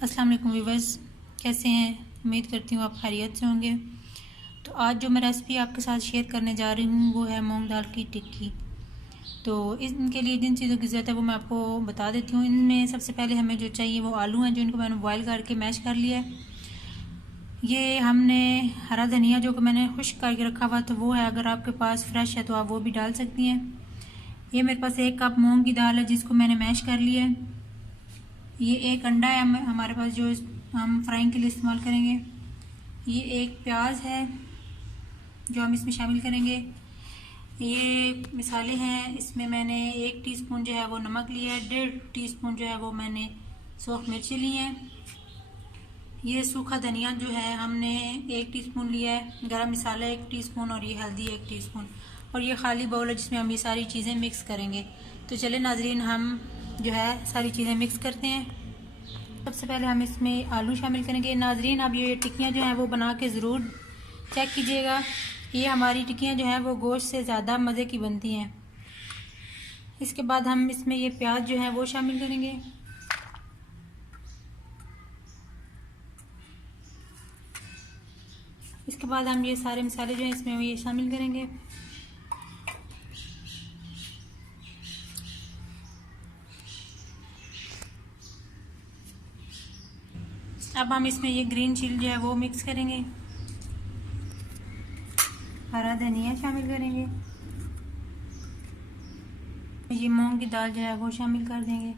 अस्सलाम वालेकुम व्यूअर्स, कैसे हैं? उम्मीद करती हूँ आप खैरियत से होंगे। तो आज जो मैं रेसिपी आपके साथ शेयर करने जा रही हूँ वो है मूंग दाल की टिक्की। तो इनके लिए जिन चीज़ों की ज़रूरत है वो मैं आपको बता देती हूँ। इनमें सबसे पहले हमें जो चाहिए वो आलू हैं, जो इनको मैंने बॉयल करके मैश कर लिया है। ये हमने हरा धनिया जो कि मैंने खुश्क करके रखा हुआ तो वो है, अगर आपके पास फ्रेश है तो आप वो भी डाल सकती हैं। ये मेरे पास 1 कप मूँग की दाल है जिसको मैंने मैश कर लिया है। ये 1 अंडा है हमारे पास जो हम फ्राइंग के लिए इस्तेमाल करेंगे। ये 1 प्याज है जो हम इसमें शामिल करेंगे। ये मिसाले हैं, इसमें मैंने 1 टीस्पून जो है वो नमक लिया है, 1.5 टीस्पून जो है वो मैंने सूख मिर्ची ली हैं। ये सूखा धनिया जो है हमने 1 टीस्पून लिया है, गरम मसाला 1 टीस्पून और ये हल्दी 1 टीस्पून। और ये खाली बाउल है जिसमें हम ये सारी चीज़ें मिक्स करेंगे। तो चले नाजरीन, हम जो है सारी चीज़ें मिक्स करते हैं। सबसे पहले हम इसमें आलू शामिल करेंगे। नाजरीन, अब ये टिक्कियाँ जो हैं वो बना के ज़रूर चेक कीजिएगा। ये हमारी टिक्कियाँ जो हैं वो गोश्त से ज़्यादा मज़े की बनती हैं। इसके बाद हम इसमें ये प्याज जो है वो शामिल करेंगे। इसके बाद हम ये सारे मसाले जो हैं इसमें ये शामिल करेंगे। अब हम इसमें ये ग्रीन चिली जो है वो मिक्स करेंगे, हरा धनिया शामिल करेंगे, ये मूंग की दाल जो है वो शामिल कर देंगे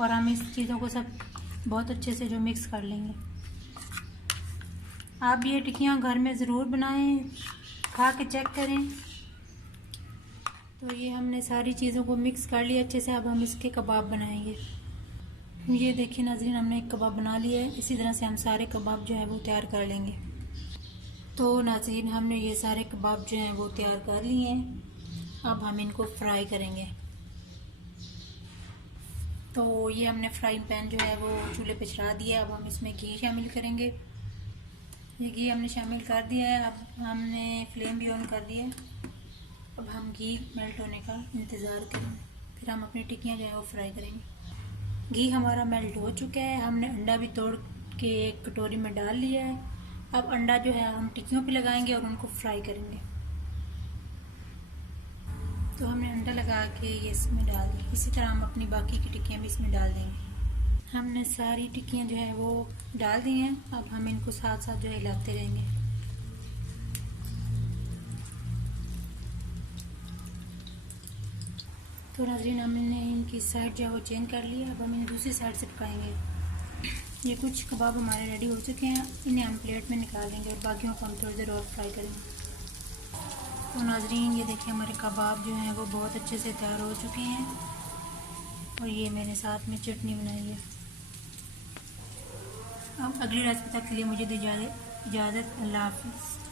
और हम इस चीज़ों को सब बहुत अच्छे से जो मिक्स कर लेंगे। आप ये टिक्कियाँ घर में ज़रूर बनाएं, खा के चेक करें। तो ये हमने सारी चीज़ों को मिक्स कर लिया अच्छे से। अब हम इसके कबाब बनाएंगे। ये देखिए नाज़रीन, हमने एक कबाब बना लिया है। इसी तरह से हम सारे कबाब जो है वो तैयार कर लेंगे। तो नाज़रीन, हमने ये सारे कबाब जो हैं वो तैयार कर लिए हैं। अब हम इनको फ्राई करेंगे। तो ये हमने फ्राइंग पैन जो है वो चूल्हे पे चढ़ा दिया है। अब हम इसमें घी शामिल करेंगे। ये घी हमने शामिल कर दिया है। अब हमने फ्लेम भी ऑन कर दिया है। अब हम घी मेल्ट होने का इंतज़ार करेंगे, फिर हम अपनी टिक्कियाँ जो है वो फ्राई करेंगे। घी हमारा मेल्ट हो चुका है। हमने अंडा भी तोड़ के एक कटोरी में डाल लिया है। अब अंडा जो है हम टिक्कियों पे लगाएंगे और उनको फ्राई करेंगे। तो हमने अंडा लगा के ये इसमें डाल दी। इसी तरह हम अपनी बाकी की टिक्कियाँ भी इसमें डाल देंगे। हमने सारी टिक्कियाँ जो है वो डाल दी हैं। अब हम इनको साथ साथ जो है हिलाते रहेंगे। तो नाज़रीन, हमने इनकी साइड जो है वो चेंज कर लिया। अब हम इन्हें दूसरी साइड से पकाएंगे। ये कुछ कबाब हमारे रेडी हो चुके हैं, इन्हें हम प्लेट में निकालेंगे और बाकियों को हम थोड़ी देर और फ्राई करेंगे। तो नाज़रीन, ये देखिए हमारे कबाब जो हैं वो बहुत अच्छे से तैयार हो चुके हैं और ये मैंने साथ में चटनी बनाई है। अब अगली रेसिपी तक के लिए मुझे दीजिए इजाज़त। अल्लाह हाफ़िज़।